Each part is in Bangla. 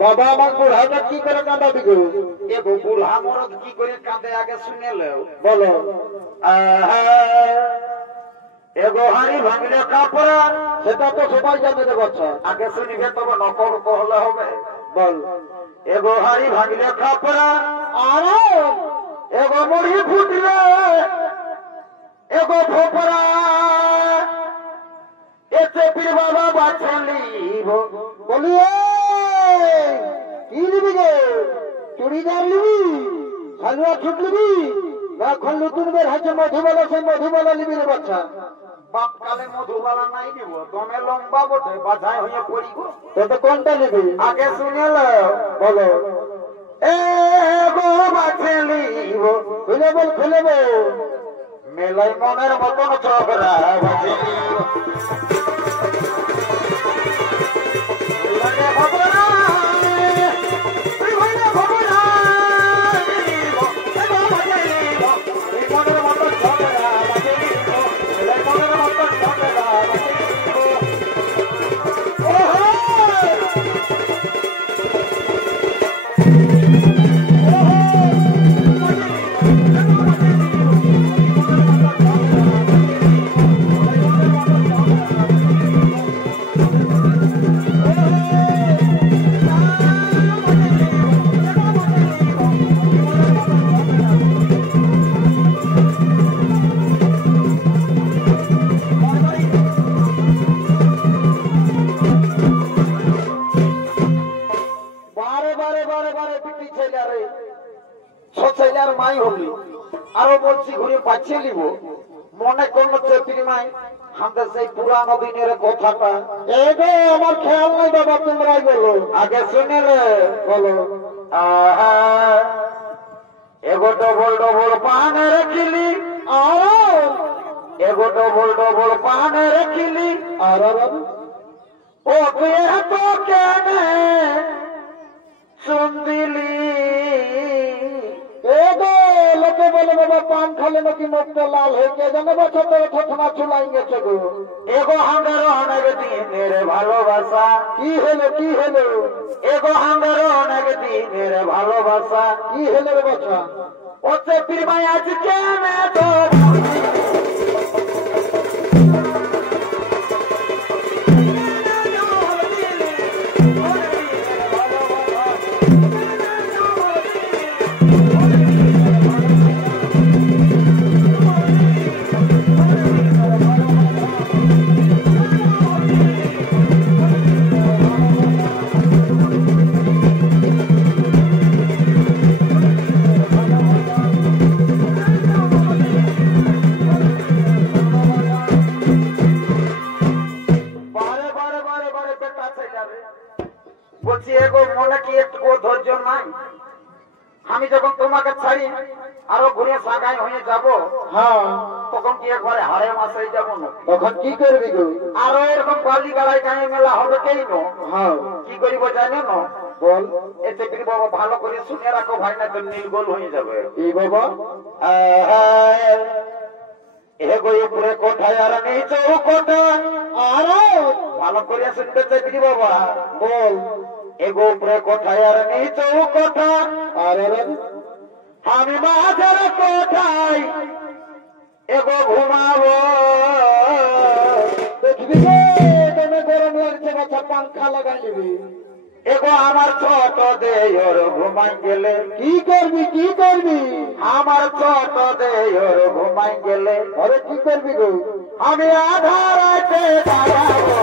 बाबा আমার বুড়াটা কি করে কাঁদাবি গো? এ বুড়া মরদ কি করে কাঁদে আগে শুনে লও বলো। এগো হাড়ি ভাঙলে কাপড় সেটা তো সবাই জানে রে বাচ্চা, আগে শুনিবে তবে নকল কহলে হবে। বল এগো হাড়ি ভাঙলে কাপড় আরে এগো মুড়ি ফুটলে এগো ফোপরা এতে পীর বাবা বাছলিব বলিয়ে কি নিবি গে? চুড়িদার নিবি, সালোয়ার ছুট নিবি না এখন নতুন বের হয়েছে মধুবালা, সে মধুবালা নিবি রে বাচ্চা? বাপ কালে মধুবালা নাই নিব, দমে লম্বা বটে বাজায় হয়ে পড়িব। তবে কোনটা নিবি আগে শুনে বলো। এ গো বাছলিব খুলে বল, খুলে বল মেলাই মনের মতন চকরা বাছলিব মাই হলি আরো বলছি ঘুরে পাচ্ছে নিব মনে করলো চেপির মাই আমাদের সেই পুরানো দিনের কথাটা। এগো আমার খেয়াল নাই বাবা, তোমরাই বলো আগে শুনেলে বলো। এগো ডবল ডবল পানে রাখিলি আর এগো ডবল ডবল পানে রাখিলি আর ও তো কেন শুনদিলি? লোকে বলে বাবা পান খালে নাকি মুখটা লাল হয়ে কে জানে বছর ধরে ঠোঁটনা চুলাই গেছে গো। এগো হাঙ্গারো অনেক দিনের ভালোবাসা কি হলো, কি হলো? এগো হাঙ্গারো অনেক দিনের ভালোবাসা কি হলো রে বাচ্চা? ও চেপির মাই আজকে না তো বলছি এগো মনে কি একটু ধৈর্য নাই? আমি যখন তোমাকে ছাড়ি আরো ঘুরে সাগাই হয়ে যাব, হ্যাঁ তখন কি একবারে হারে মাসাই যাব না? তখন কি করবি গো? আরো এরকম বালি গাড়াই গায়ে মেলা হবে কেই না? হ্যাঁ কি করিব জানো না? বল। এতে কি বাবা ভালো করে শুনে রাখো ভাই, না তো নির্গোল হয়ে যাবে। এই বাবা এগো উপরে কোঠায় আর নিচে কোঠায় আরো ভালো করে শুনতে চাইবি বাবা। বল এগো উপরে কোঠায় আর নিচে কোঠা আর আমি মাঝের কোঠায় এগো ঘুমাবো। দেখবি তুমি গরম লাগছে বাচ্চা, পাংখা লাগাই নিবি। এগো আমার ছোট দেহর ঘুমাই গেলে কি করবি, কি করবি? আমার ছোট দেহর ঘুমাই গেলে আরে কি করবি গো? আমি আধা রাতে দাঁড়াবো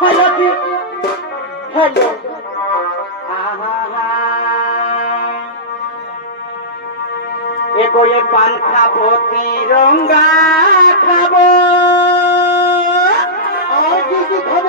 হ্যালো হ্যালো এগোয়ে পান খাবো তিরঙ্গা খাবো আর কি কি খাবে